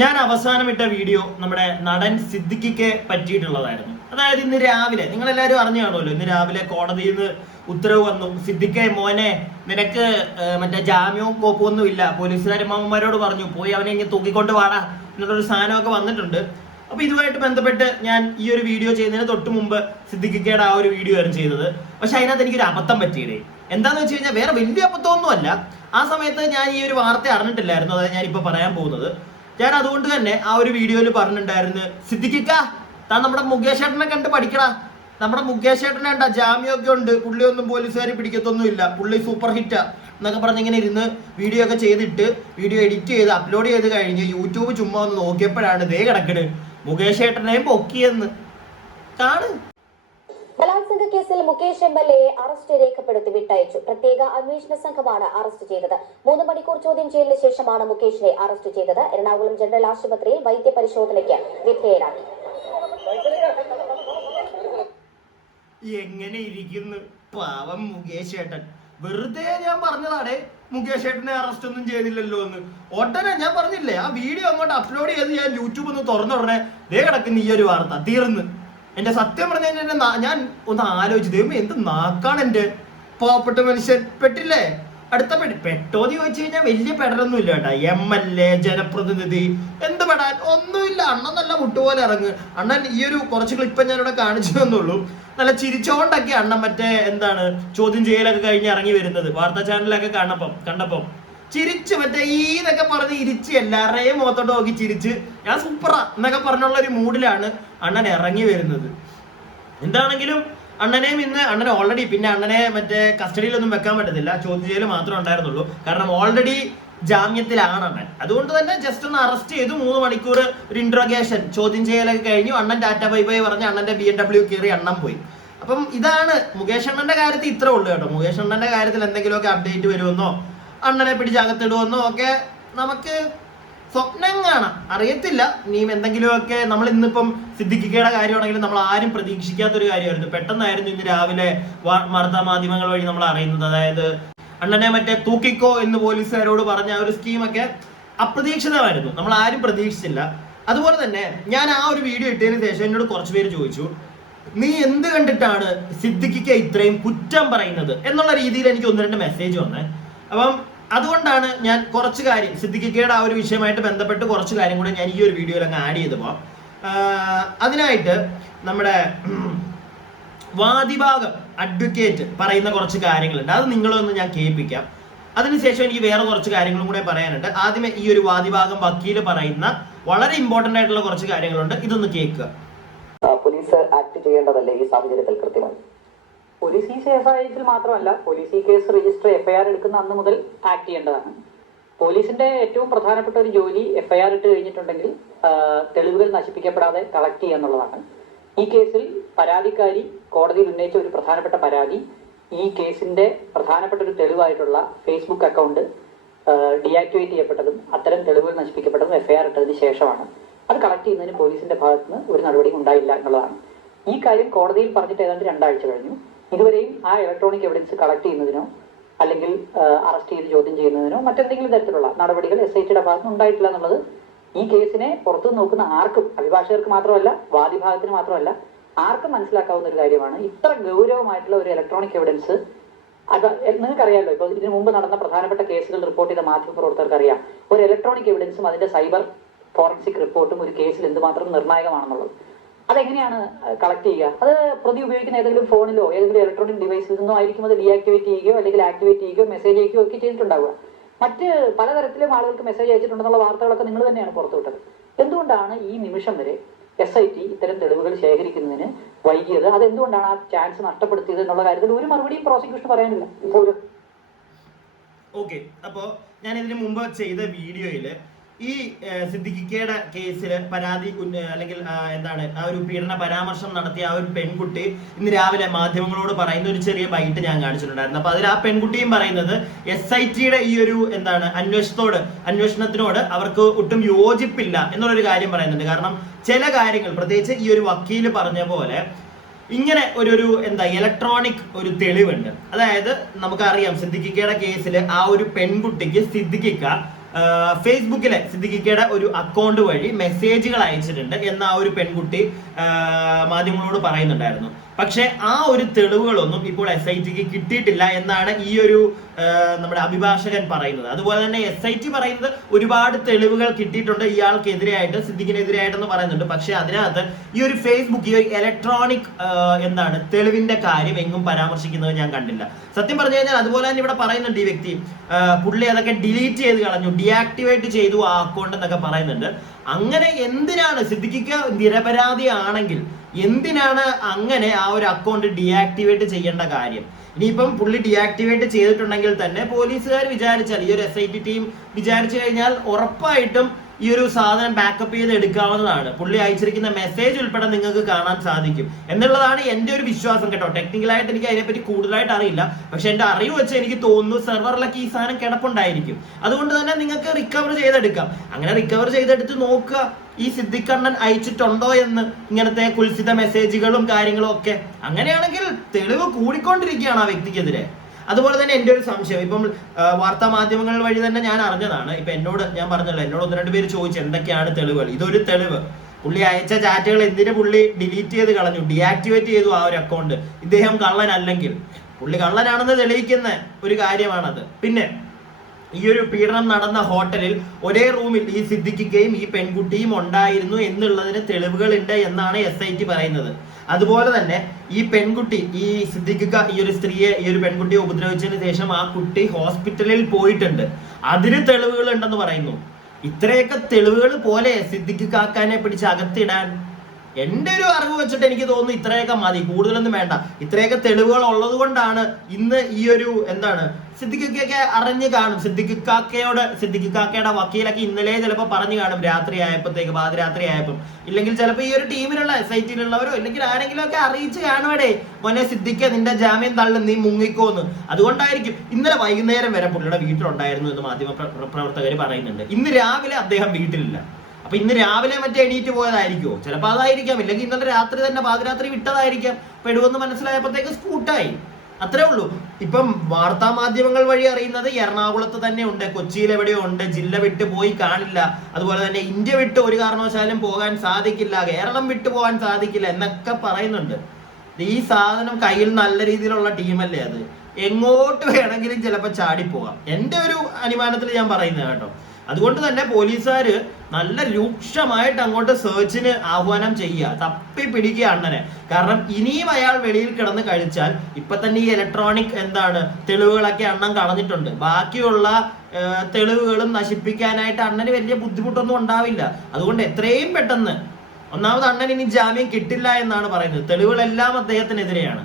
ഞാൻ അവസാനം ഇട്ട വീഡിയോ നമ്മുടെ നടൻ സിദ്ദിഖിക്ക് പറ്റിയിട്ടുള്ളതായിരുന്നു. അതായത് ഇന്ന് രാവിലെ നിങ്ങളെല്ലാവരും അറിഞ്ഞു കാണുമല്ലോ, ഇന്ന് രാവിലെ കോടതിയിൽ നിന്ന് ഉത്തരവ് വന്നു. സിദ്ദിഖെ മോനെ, നിനക്ക് മറ്റേ ജാമ്യവും കോപ്പും ഇല്ല. പോലീസുകാരന്മാരോട് പറഞ്ഞു പോയി അവനെ ഇങ്ങനെ തൂക്കിക്കൊണ്ട് വാടാ എന്നുള്ളൊരു സാധനമൊക്കെ വന്നിട്ടുണ്ട്. അപ്പൊ ഇതുമായിട്ട് ബന്ധപ്പെട്ട് ഞാൻ ഈ ഒരു വീഡിയോ ചെയ്യുന്നതിന് തൊട്ട് മുമ്പ് സിദ്ദിഖിക്കയുടെ ആ ഒരു വീഡിയോ ആയിരുന്നു ചെയ്തത്. പക്ഷെ അതിനകത്ത് എനിക്കൊരു അബദ്ധം പറ്റിയിടേ. എന്താന്ന് വെച്ച് കഴിഞ്ഞാൽ വേറെ വലിയ അബദ്ധമൊന്നുമല്ല. ആ സമയത്ത് ഞാൻ ഈ ഒരു വാർത്ത അറിഞ്ഞിട്ടില്ലായിരുന്നു. അതായത് ഞാനിപ്പോ പറയാൻ പോകുന്നത്. ഞാൻ അതുകൊണ്ട് തന്നെ ആ ഒരു വീഡിയോയിൽ പറഞ്ഞിട്ടുണ്ടായിരുന്നു, സിദ്ദിഖിക്ക താൻ നമ്മുടെ മുകേഷ് ഏട്ടനെ കണ്ട് പഠിക്കടാ. നമ്മുടെ മുകേഷ് ഏട്ടനെ കണ്ട ജാമ്യമൊക്കെ ഉണ്ട്, പുള്ളിയൊന്നും പോലീസുകാർ പിടിക്കത്തൊന്നുമില്ല, പുള്ളി സൂപ്പർ ഹിറ്റാ എന്നൊക്കെ പറഞ്ഞിങ്ങനെ ഇരുന്ന് വീഡിയോ ഒക്കെ ചെയ്തിട്ട് വീഡിയോ എഡിറ്റ് ചെയ്ത് അപ്ലോഡ് ചെയ്ത് കഴിഞ്ഞ് യൂട്യൂബ് ചുമ്മാ ഒന്ന് നോക്കിയപ്പോഴാണ് ദേ കിടക്കണ് മുകേഷ് ഏട്ടനെയും പൊക്കിയെന്ന് കാണ്. ബലാത്സംഗ കേസിൽ മുകേഷ് MLA അറസ്റ്റ് രേഖപ്പെടുത്തി വിട്ടയച്ചു. പ്രത്യേക അന്വേഷണ സംഘമാണ് അറസ്റ്റ് ചെയ്തത്. 3 മണിക്കൂർ ചോദ്യം ചെയ്യലിന് ശേഷമാണ് മുകേഷിനെ അറസ്റ്റ് ചെയ്തത്. എറണാകുളം ജനറൽ ആശുപത്രിയിൽ വൈദ്യപരിശോധനയ്ക്ക് വിധേയനാക്കി. എങ്ങനെ ഇരിക്കുന്നു പാവം മുകേഷ് ഏട്ടൻ. വെറുതെ ഞാൻ പറഞ്ഞതാണേ മുകേഷ് ഏട്ടനെ അറസ്റ്റ് ഒന്നും ചെയ്തില്ലല്ലോ എന്ന്. ഉടനെ ഞാൻ പറഞ്ഞില്ലേ, ആ വീഡിയോ അങ്ങോട്ട് അപ്ലോഡ് ചെയ്ത് ഞാൻ യൂട്യൂബ് ഒന്ന് തുറന്നുടനെ ദേ കിടക്കുന്ന ഈ ഒരു വാർത്ത തീർന്ന്. എന്റെ സത്യം പറഞ്ഞു കഴിഞ്ഞാൽ ഞാൻ ഒന്ന് ആലോചിച്ചു, ദൈവം എന്ത് നാക്കാണ് എന്റെ പാവപ്പെട്ട മനുഷ്യൻ. പെട്ടില്ലേ? അടുത്ത പെട്ടോന്ന് ചോദിച്ചു കഴിഞ്ഞാൽ വലിയ പെടലൊന്നും ഇല്ല കേട്ടാ. MLA ജനപ്രതിനിധി എന്ത് പെടാൻ ഒന്നുമില്ല. അണ്ണൻ നല്ല മുട്ടുപോലെ ഇറങ്ങ്. അണ്ണൻ ഈ ഒരു കുറച്ച് ക്ലിപ്പ് ഞാനിവിടെ കാണിച്ചു തന്നുള്ളൂ. നല്ല ചിരിച്ചോണ്ടൊക്കെ അണ്ണൻ മറ്റേ എന്താണ് ചോദ്യം ചെയ്യലൊക്കെ കഴിഞ്ഞ് ഇറങ്ങി വരുന്നത്. വാർത്താ ചാനലിലൊക്കെ കണ്ടപ്പം ചിരിച്ച് മറ്റേ ഈന്നൊക്കെ പറഞ്ഞ് ഇരിച്ച് എല്ലാവരുടെയും മുഖത്തോട്ട് നോക്കി ചിരിച്ച് ഞാൻ സൂപ്പറാ എന്നൊക്കെ പറഞ്ഞുള്ള ഒരു മൂഡിലാണ് അണ്ണൻ ഇറങ്ങി വരുന്നത്. എന്താണെങ്കിലും അണ്ണനെയും ഇന്ന് അണ്ണനെ ഓൾറെഡി പിന്നെ അണ്ണനെ മറ്റേ കസ്റ്റഡിയിലൊന്നും വെക്കാൻ പറ്റത്തില്ല, ചോദ്യം ചെയ്യൽ മാത്രമേ ഉണ്ടായിരുന്നുള്ളൂ. കാരണം ഓൾറെഡി ജാമ്യത്തിലാണ് അണ്ണൻ. അതുകൊണ്ട് തന്നെ ജസ്റ്റ് ഒന്ന് അറസ്റ്റ് ചെയ്തു. 3 മണിക്കൂർ ഒരു ഇന്ററോഗേഷൻ ചോദ്യം ചെയ്യലൊക്കെ കഴിഞ്ഞു. അണ്ണൻ ടാറ്റ ബൈ ബൈ പറഞ്ഞ് അണ്ണന്റെ BMW കയറി അണ്ണൻ പോയി. അപ്പം ഇതാണ് മുകേഷ് അണ്ണന്റെ കാര്യത്തിൽ ഇത്രേ ഉള്ളൂ കേട്ടോ. മുകേഷ് അണ്ണന്റെ കാര്യത്തിൽ എന്തെങ്കിലുമൊക്കെ അപ്ഡേറ്റ് വരുമെന്നോ അണ്ണനെ പിടിച്ചകത്തിടുമെന്നോ ഒക്കെ നമുക്ക് സ്വപ്നം കാണാം, അറിയത്തില്ല. നീ എന്തെങ്കിലുമൊക്കെ നമ്മൾ ഇന്നിപ്പം സിദ്ദിഖിക്കയുടെ കാര്യമാണെങ്കിലും നമ്മൾ ആരും പ്രതീക്ഷിക്കാത്തൊരു കാര്യമായിരുന്നു. പെട്ടെന്നായിരുന്നു ഇന്ന് രാവിലെ വാർത്താ മാധ്യമങ്ങൾ വഴി നമ്മൾ അറിയുന്നത്. അതായത് അണ്ണനെ മറ്റേ തൂക്കിക്കോ എന്ന് പോലീസുകാരോട് പറഞ്ഞ ഒരു സ്കീമൊക്കെ അപ്രതീക്ഷിതമായിരുന്നു, നമ്മൾ ആരും പ്രതീക്ഷിച്ചില്ല. അതുപോലെ തന്നെ ഞാൻ ആ ഒരു വീഡിയോ ഇട്ടതിന് ശേഷം എന്നോട് കുറച്ച് പേര് ചോദിച്ചു, നീ എന്ത് കണ്ടിട്ടാണ് സിദ്ദിഖിക്ക ഇത്രയും കുറ്റം പറയുന്നത് എന്നുള്ള രീതിയിൽ എനിക്ക് 1-2 മെസ്സേജ് വന്നേ. അപ്പം അതുകൊണ്ടാണ് ഞാൻ കുറച്ച് കാര്യം സിദ്ദിഖിക്കയുടെ ആ ഒരു വിഷയമായിട്ട് ബന്ധപ്പെട്ട് കുറച്ച് കാര്യം കൂടെ ഞാൻ ഈ ഒരു വീഡിയോയിൽ അങ്ങ് ആഡ് ചെയ്തു പോവാം. അതിനായിട്ട് നമ്മുടെ വാദിഭാഗം അഡ്വക്കേറ്റ് പറയുന്ന കുറച്ച് കാര്യങ്ങളുണ്ട്, അത് നിങ്ങളൊന്ന് ഞാൻ കേൾപ്പിക്കാം. അതിനുശേഷം എനിക്ക് വേറെ കുറച്ച് കാര്യങ്ങളും കൂടെ പറയാനുണ്ട്. ആദ്യമേ ഈ ഒരു വാദിഭാഗം വക്കീല് പറയുന്ന വളരെ ഇമ്പോർട്ടന്റ് ആയിട്ടുള്ള കുറച്ച് കാര്യങ്ങളുണ്ട്, ഇതൊന്ന് കേൾക്കുക. പോലീസ് ആക്ട് ചെയ്യേണ്ടതല്ലേ ഈ സാഹചര്യത്തിൽ? കൃത്യമായി പോലീസ് ഈ സാഹചര്യത്തിൽ മാത്രമല്ല, പോലീസ് ഈ കേസ് രജിസ്റ്റർ FIR എടുക്കുന്ന അന്ന് മുതൽ ആക്ട് ചെയ്യേണ്ടതാണ്. പോലീസിന്റെ ഏറ്റവും പ്രധാനപ്പെട്ട ഒരു ജോലി FIR ഇട്ട് കഴിഞ്ഞിട്ടുണ്ടെങ്കിൽ തെളിവുകൾ നശിപ്പിക്കപ്പെടാതെ കളക്ട് ചെയ്യുക എന്നുള്ളതാണ്. ഈ കേസിൽ പരാതിക്കാരി കോടതിയിൽ ഉന്നയിച്ച ഒരു പ്രധാനപ്പെട്ട പരാതി ഈ കേസിന്റെ പ്രധാനപ്പെട്ട ഒരു തെളിവായിട്ടുള്ള ഫേസ്ബുക്ക് അക്കൗണ്ട് ഡീആക്ടിവേറ്റ് ചെയ്യപ്പെട്ടതും അത്തരം തെളിവുകൾ നശിപ്പിക്കപ്പെട്ടതും FIR ഇട്ടതിന് ശേഷമാണ്. അത് കളക്ട് ചെയ്യുന്നതിന് പോലീസിന്റെ ഭാഗത്ത് നിന്ന് ഒരു നടപടിയും ഉണ്ടായില്ല എന്നുള്ളതാണ്. ഈ കാര്യം കോടതിയിൽ പറഞ്ഞിട്ട് ഏതാണ്ട് 2 ആഴ്ച കഴിഞ്ഞു. ഇതുവരെയും ആ ഇലക്ട്രോണിക് എവിഡൻസ് കളക്ട് ചെയ്യുന്നതിനോ അല്ലെങ്കിൽ അറസ്റ്റ് ചെയ്ത് ചോദ്യം ചെയ്യുന്നതിനോ മറ്റെന്തെങ്കിലും തരത്തിലുള്ള നടപടികൾ SITയുടെ ഭാഗത്ത് ഉണ്ടായിട്ടില്ല എന്നുള്ളത് ഈ കേസിനെ പുറത്തു നോക്കുന്ന ആർക്കും, അഭിഭാഷകർക്ക് മാത്രമല്ല വാദിഭാഗത്തിന് മാത്രമല്ല ആർക്കും മനസ്സിലാക്കാവുന്ന ഒരു കാര്യമാണ്. ഇത്ര ഗൗരവമായിട്ടുള്ള ഒരു ഇലക്ട്രോണിക് എവിഡൻസ് അത് നിങ്ങൾക്കറിയാമല്ലോ. ഇപ്പോൾ ഇതിനു മുമ്പ് നടന്ന പ്രധാനപ്പെട്ട കേസുകൾ റിപ്പോർട്ട് ചെയ്ത മാധ്യമപ്രവർത്തകർക്ക് അറിയാം, ഒരു ഇലക്ട്രോണിക് എവിഡൻസും അതിന്റെ സൈബർ ഫോറൻസിക് റിപ്പോർട്ടും ഒരു കേസിൽ എന്തുമാത്രം നിർണായകമാണെന്നുള്ളത്. അതെങ്ങനെയാണ് കളക്ട് ചെയ്യുക? അത് പ്രതി ഉപയോഗിക്കുന്ന ഏതെങ്കിലും ഫോണിലോ ഏതെങ്കിലും ഇലക്ട്രോണിക് ഡിവൈസിൽ നിന്നോ ആയിരിക്കും അത് ഡീആക്ടിവേറ്റ് ചെയ്യുകയോ അല്ലെങ്കിൽ ആക്ടിവേറ്റ് ചെയ്യുകയോ മെസ്സേജ് അയക്കുകയോ ഒക്കെ ചെയ്തിട്ടുണ്ടാവുക. മറ്റ് പലതരത്തിലും ആളുകൾക്ക് മെസ്സേജ് അയച്ചിട്ടുണ്ടെന്നുള്ള വാർത്തകളൊക്കെ നിങ്ങൾ തന്നെയാണ് പുറത്തുവിട്ടത്. എന്തുകൊണ്ടാണ് ഈ നിമിഷം വരെ SIT ഇത്തരം തെളിവുകൾ ശേഖരിക്കുന്നതിന് വൈകിയത്? അതെന്തുകൊണ്ടാണ് ആ ചാൻസ് നഷ്ടപ്പെടുത്തിയത് എന്നുള്ള കാര്യത്തിൽ ഒരു മറുപടിയും പ്രോസിക്യൂഷൻ പറയാനില്ല ഇപ്പോഴും. ഓക്കെ, അപ്പോൾ ഞാൻ ഇതിന് മുമ്പ് ചെയ്ത വീഡിയോയിൽ ഈ സിദ്ദിഖിക്കയുടെ കേസിൽ പരാതി അല്ലെങ്കിൽ എന്താണ് ആ ഒരു പീഡന പരാമർശം നടത്തിയ ആ ഒരു പെൺകുട്ടി ഇന്ന് രാവിലെ മാധ്യമങ്ങളോട് പറയുന്ന ഒരു ചെറിയ ബൈറ്റ് ഞാൻ കാണിച്ചിട്ടുണ്ടായിരുന്നു. അപ്പൊ അതിൽ ആ പെൺകുട്ടിയും പറയുന്നത് SITയുടെ ഈ ഒരു എന്താണ് അന്വേഷണത്തിനോട് അവർക്ക് ഒട്ടും യോജിപ്പില്ല എന്നുള്ളൊരു കാര്യം പറയുന്നുണ്ട്. കാരണം ചില കാര്യങ്ങൾ പ്രത്യേകിച്ച് ഈ ഒരു വക്കീല് പറഞ്ഞ പോലെ ഇങ്ങനെ ഒരു എന്താ ഇലക്ട്രോണിക് ഒരു തെളിവുണ്ട്. അതായത് നമുക്കറിയാം സിദ്ദിഖിക്കയുടെ കേസിൽ ആ ഒരു പെൺകുട്ടിക്ക് സിദ്ദിഖിക്ക ഫേസ്ബുക്കിലെ സിദ്ദിഖിക്കയുടെ ഒരു അക്കൗണ്ട് വഴി മെസ്സേജുകൾ അയച്ചിട്ടുണ്ട് എന്ന് ആ ഒരു പെൺകുട്ടി മാധ്യമങ്ങളോട് പറയുന്നുണ്ടായിരുന്നു. പക്ഷെ ആ ഒരു തെളിവുകളൊന്നും ഇപ്പോൾ SIT കിട്ടിയിട്ടില്ല എന്നാണ് ഈ ഒരു നമ്മുടെ അഭിഭാഷകൻ പറയുന്നത്. അതുപോലെ തന്നെ SIT പറയുന്നത് ഒരുപാട് തെളിവുകൾ കിട്ടിയിട്ടുണ്ട് ഇയാൾക്കെതിരെയായിട്ട്, സിദ്ദിഖിനെതിരായിട്ടെന്ന് പറയുന്നുണ്ട്. പക്ഷെ അതിനകത്ത് ഈ ഒരു ഫേസ്ബുക്ക്, ഈ ഒരു ഇലക്ട്രോണിക് തെളിവിന്റെ കാര്യം എങ്ങും പരാമർശിക്കുന്നത് ഞാൻ കണ്ടില്ല. സത്യം പറഞ്ഞു കഴിഞ്ഞാൽ അതുപോലെ തന്നെ ഇവിടെ പറയുന്നുണ്ട് ഈ വ്യക്തി പുള്ളി അതൊക്കെ ഡിലീറ്റ് ചെയ്ത് കളഞ്ഞു, ഡീആക്ടിവേറ്റ് ചെയ്തു ആ അക്കൗണ്ട് എന്നൊക്കെ പറയുന്നുണ്ട്. അങ്ങനെ എന്തിനാണ് സിദ്ദിഖിക്ക് നിരപരാധിയാണെങ്കിൽ എന്തിനാണ് അങ്ങനെ ആ ഒരു അക്കൗണ്ട് ഡീആക്ടിവേറ്റ് ചെയ്യേണ്ട കാര്യം? ഇനിയിപ്പം പുള്ളി ഡീആക്ടിവേറ്റ് ചെയ്തിട്ടുണ്ടെങ്കിൽ തന്നെ പോലീസുകാർ വിചാരിച്ചാൽ, ഈ ഒരു SIT ടീം വിചാരിച്ചു കഴിഞ്ഞാൽ ഉറപ്പായിട്ടും ഈ ഒരു സാധനം ബാക്കപ്പ് ചെയ്ത് എടുക്കാവുന്നതാണ്. പുള്ളി അയച്ചിരിക്കുന്ന മെസ്സേജ് ഉൾപ്പെടെ നിങ്ങൾക്ക് കാണാൻ സാധിക്കും എന്നുള്ളതാണ് എൻ്റെ ഒരു വിശ്വാസം കേട്ടോ. ടെക്നിക്കലായിട്ട് എനിക്ക് അതിനെപ്പറ്റി കൂടുതലായിട്ട് അറിയില്ല, പക്ഷെ എൻ്റെ അറിവ് വെച്ച് എനിക്ക് തോന്നുന്നു സെർവറിലൊക്കെ ഈ സാധനം കിടപ്പുണ്ടായിരിക്കും. അതുകൊണ്ട് തന്നെ നിങ്ങൾക്ക് റിക്കവർ ചെയ്തെടുക്കാം. അങ്ങനെ റിക്കവർ ചെയ്തെടുത്ത് നോക്കുക ഈ സിദ്ദിഖ് അണ്ണൻ അയച്ചിട്ടുണ്ടോ എന്ന്, ഇങ്ങനത്തെ കുൽസിത മെസ്സേജുകളും കാര്യങ്ങളും ഒക്കെ. അങ്ങനെയാണെങ്കിൽ തെളിവ് കൂടിക്കൊണ്ടിരിക്കുകയാണ് ആ വ്യക്തിക്കെതിരെ. അതുപോലെ തന്നെ എൻ്റെ ഒരു സംശയം, ഇപ്പം വാർത്താ മാധ്യമങ്ങൾ വഴി തന്നെ ഞാൻ അറിഞ്ഞതാണ്. ഇപ്പൊ ഞാൻ പറഞ്ഞല്ലോ, എന്നോട് 1-2 പേര് ചോദിച്ചു എന്തൊക്കെയാണ് തെളിവുകൾ. ഇതൊരു തെളിവ്. പുള്ളി അയച്ച ചാറ്റുകൾ എന്തിനു പുള്ളി ഡിലീറ്റ് ചെയ്ത് കളഞ്ഞു, ഡീആക്ടിവേറ്റ് ചെയ്തു ആ ഒരു അക്കൗണ്ട്. ഇദ്ദേഹം കള്ളനല്ലെങ്കിൽ, പുള്ളി കള്ളനാണെന്ന് തെളിയിക്കുന്ന ഒരു കാര്യമാണത്. പിന്നെ ഈ ഒരു പീഡനം നടന്ന ഹോട്ടലിൽ ഒരേ റൂമിൽ ഈ സിദ്ദിഖിക്കയും ഈ പെൺകുട്ടിയും ഉണ്ടായിരുന്നു എന്നുള്ളതിന് തെളിവുകളുണ്ട് എന്നാണ് SIT പറയുന്നത്. അതുപോലെ തന്നെ ഈ പെൺകുട്ടി, ഈ സിദ്ദിഖിക്ക ഈ ഒരു സ്ത്രീയെ, ഈ ഒരു പെൺകുട്ടിയെ ഉപദ്രവിച്ചതിന് ശേഷം ആ കുട്ടി ഹോസ്പിറ്റലിൽ പോയിട്ടുണ്ട്, അതിന് തെളിവുകൾ ഉണ്ടെന്ന് പറയുന്നു. ഇത്രയൊക്കെ തെളിവുകൾ പോലെ സിദ്ദിഖിക്കാക്കാനെ പിടിച്ച് അകത്തിടാൻ എൻ്റെ ഒരു അറിവ് വെച്ചിട്ട് എനിക്ക് തോന്നുന്നു ഇത്രയൊക്കെ മതി, കൂടുതലൊന്നും വേണ്ട. ഇത്രയൊക്കെ തെളിവുകൾ ഉള്ളത് കൊണ്ടാണ് ഇന്ന് ഈ ഒരു സിദ്ദിഖിക്കൊക്കെ അറിഞ്ഞു കാണും. സിദ്ദിഖിക്കാക്കയുടെ വക്കീലൊക്കെ ഇന്നലെ ചിലപ്പോൾ പറഞ്ഞു കാണും, രാത്രി ആയപ്പോഴത്തേക്ക്, പാതിരാത്രി ആയപ്പോൾ. ഇല്ലെങ്കിൽ ചിലപ്പോൾ ഈ ഒരു ടീമിലുള്ള SIT-ലുള്ളവരോ ഇല്ലെങ്കിൽ ആരെങ്കിലും ഒക്കെ അറിയിച്ച് കാണുവടേ, മോനെ സിദ്ദിഖ് നിന്റെ ജാമ്യം തള്ളും, നീ മുങ്ങിക്കോന്ന്. അതുകൊണ്ടായിരിക്കും ഇന്നലെ വൈകുന്നേരം വരെ പുള്ളിയുടെ വീട്ടിലുണ്ടായിരുന്നു എന്ന് മാധ്യമ പ്രവർത്തകർ പറയുന്നുണ്ട്. ഇന്ന് രാവിലെ അദ്ദേഹം വീട്ടിലില്ല. അപ്പൊ ഇന്ന് രാവിലെ മറ്റേ എണീറ്റ് പോയതായിരിക്കുമോ? ചിലപ്പോൾ അതായിരിക്കാം, ഇല്ലെങ്കിൽ ഇന്നലെ രാത്രി തന്നെ പാതിരാത്രി വിട്ടതായിരിക്കാം. പെടുവെന്ന് മനസ്സിലായപ്പോഴത്തേക്ക് സ്കൂട്ടായി, അത്രേ ഉള്ളൂ. ഇപ്പം വാർത്താ മാധ്യമങ്ങൾ വഴി അറിയുന്നത് എറണാകുളത്ത് തന്നെ ഉണ്ട്, കൊച്ചിയിൽ എവിടെയോ ഉണ്ട്, ജില്ല വിട്ട് പോയി കാണില്ല. അതുപോലെ തന്നെ ഇന്ത്യ വിട്ട് ഒരു കാരണവശാലും പോകാൻ സാധിക്കില്ല, കേരളം വിട്ടു പോകാൻ സാധിക്കില്ല എന്നൊക്കെ പറയുന്നുണ്ട്. ഈ സാധനം കയ്യിൽ നല്ല രീതിയിലുള്ള ടീമല്ലേ അത്, എങ്ങോട്ട് വേണമെങ്കിലും ചിലപ്പോൾ ചാടിപ്പോകാം. എൻ്റെ ഒരു അനുമാനത്തിൽ ഞാൻ പറയുന്നത് കേട്ടോ. അതുകൊണ്ട് തന്നെ പോലീസുകാർ നല്ല രൂക്ഷമായിട്ട് അങ്ങോട്ട് സെർച്ചിന് ആഹ്വാനം ചെയ്യുക, തപ്പി പിടിക്കുക അണ്ണനെ. കാരണം ഇനിയും അയാൾ വെളിയിൽ കിടന്ന് കഴിച്ചാൽ, ഇപ്പൊ തന്നെ ഈ ഇലക്ട്രോണിക് തെളിവുകളൊക്കെ അണ്ണൻ കളഞ്ഞിട്ടുണ്ട്. ബാക്കിയുള്ള തെളിവുകളും നശിപ്പിക്കാനായിട്ട് അണ്ണന് വലിയ ബുദ്ധിമുട്ടൊന്നും ഉണ്ടാവില്ല. അതുകൊണ്ട് എത്രയും പെട്ടെന്ന്, ഒന്നാമത് അണ്ണൻ ഇനി ജാമ്യം കിട്ടില്ല എന്നാണ് പറയുന്നത്, തെളിവുകളെല്ലാം അദ്ദേഹത്തിനെതിരെയാണ്.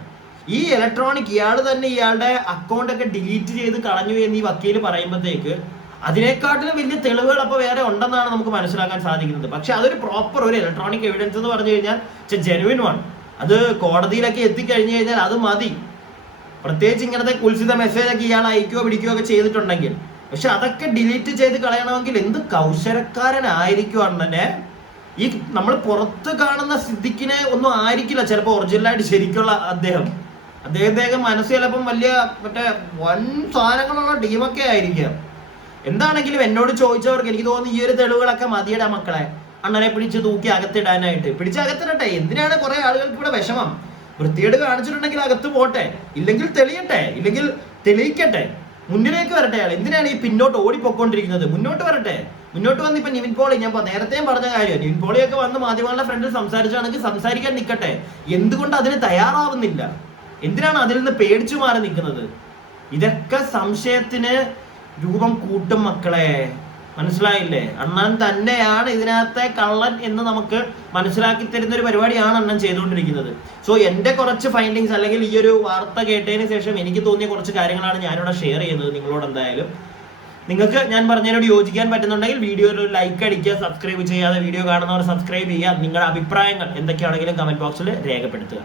ഈ ഇലക്ട്രോണിക് ഇയാൾ തന്നെ ഇയാളുടെ അക്കൗണ്ട് ഒക്കെ ഡിലീറ്റ് ചെയ്ത് കളഞ്ഞു എന്ന് ഈ വക്കീല് പറയുമ്പോഴത്തേക്ക് അതിനെക്കാട്ടിലും വലിയ തെളിവുകൾ അപ്പോൾ വേറെ ഉണ്ടെന്നാണ് നമുക്ക് മനസ്സിലാക്കാൻ സാധിക്കുന്നത്. പക്ഷെ അതൊരു പ്രോപ്പർ ഒരു ഇലക്ട്രോണിക് എവിഡൻസ് എന്ന് പറഞ്ഞു കഴിഞ്ഞാൽ ജെനുവിൻ വൺ, അത് കോടതിയിലൊക്കെ എത്തിക്കഴിഞ്ഞു കഴിഞ്ഞാൽ അത് മതി. പ്രത്യേകിച്ച് ഇങ്ങനത്തെ കുൽസിത മെസ്സേജ് ഒക്കെ ഇയാൾ അയക്കുകയോ പിടിക്കുകയോ ഒക്കെ ചെയ്തിട്ടുണ്ടെങ്കിൽ. പക്ഷെ അതൊക്കെ ഡിലീറ്റ് ചെയ്ത് കളയണമെങ്കിൽ എന്ത് കൗശലക്കാരനായിരിക്കും അണ്ണനെ. ഈ നമ്മൾ പുറത്ത് കാണുന്ന സിദ്ദിഖിനെ ഒന്നും ആയിരിക്കില്ല ചിലപ്പോൾ ഒറിജിനലായിട്ട് ശരിക്കുള്ള അദ്ദേഹത്തെ മനസ്സ് ചിലപ്പം വലിയ മറ്റേ വൻ സാധനങ്ങളുള്ള ടീമൊക്കെ ആയിരിക്കാം. എന്താണെങ്കിലും എന്നോട് ചോദിച്ചവർക്ക് എനിക്ക് തോന്നുന്നു ഈ ഒരു തെളിവുകളൊക്കെ മതിയടാ മക്കളെ, അണ്ണനെ പിടിച്ച് തൂക്കി അകത്തിടാനായിട്ട്. പിടിച്ചകത്തിടട്ടെ, എന്തിനാണ് കുറെ ആളുകൾക്ക് ഇവിടെ വിഷമം? വൃത്തിയേട് കാണിച്ചിട്ടുണ്ടെങ്കിൽ അകത്ത് പോട്ടെ, ഇല്ലെങ്കിൽ തെളിയട്ടെ, ഇല്ലെങ്കിൽ തെളിയിക്കട്ടെ, മുന്നിലേക്ക് വരട്ടെ അയാൾ. എന്തിനാണ് ഈ പിന്നോട്ട് ഓടിപ്പൊക്കൊണ്ടിരിക്കുന്നത്? മുന്നോട്ട് വരട്ടെ. മുന്നോട്ട് വന്ന് ഇപ്പൊ നിവിൻ പോളി, ഞാൻ നേരത്തെയും പറഞ്ഞ കാര്യം, നിവിൻ പോളിയൊക്കെ വന്ന് മാധ്യമങ്ങളുടെ ഫ്രണ്ടിൽ സംസാരിച്ചാണെങ്കിൽ സംസാരിക്കാൻ നിൽക്കട്ടെ. എന്തുകൊണ്ട് അതിന് തയ്യാറാവുന്നില്ല? എന്തിനാണ് അതിൽ നിന്ന് പേടിച്ചു മാറി നിൽക്കുന്നത്? ഇതൊക്കെ സംശയത്തിന് രൂപം കൂട്ടും മക്കളെ, മനസ്സിലായില്ലേ? അണ്ണൻ തന്നെയാണ് ഇതിനകത്തെ കള്ളൻ എന്ന് നമുക്ക് മനസ്സിലാക്കി തരുന്ന ഒരു പരിപാടിയാണ് അണ്ണൻ ചെയ്തുകൊണ്ടിരിക്കുന്നത്. സോ എൻ്റെ കുറച്ച് ഫൈൻഡിങ്സ്, അല്ലെങ്കിൽ ഈ ഒരു വാർത്ത കേട്ടതിന് ശേഷം എനിക്ക് തോന്നിയ കുറച്ച് കാര്യങ്ങളാണ് ഞാനിവിടെ ഷെയർ ചെയ്യുന്നത് നിങ്ങളോട്. എന്തായാലും നിങ്ങൾക്ക് ഞാൻ പറഞ്ഞതിനോട് യോജിക്കാൻ പറ്റുന്നുണ്ടെങ്കിൽ വീഡിയോയിൽ ഒരു ലൈക്ക് അടിക്കുക, സബ്സ്ക്രൈബ് ചെയ്യാതെ വീഡിയോ കാണുന്നവർ സബ്സ്ക്രൈബ് ചെയ്യുക. നിങ്ങളുടെ അഭിപ്രായങ്ങൾ എന്തൊക്കെയാണെങ്കിലും കമന്റ് ബോക്സിൽ രേഖപ്പെടുത്തുക.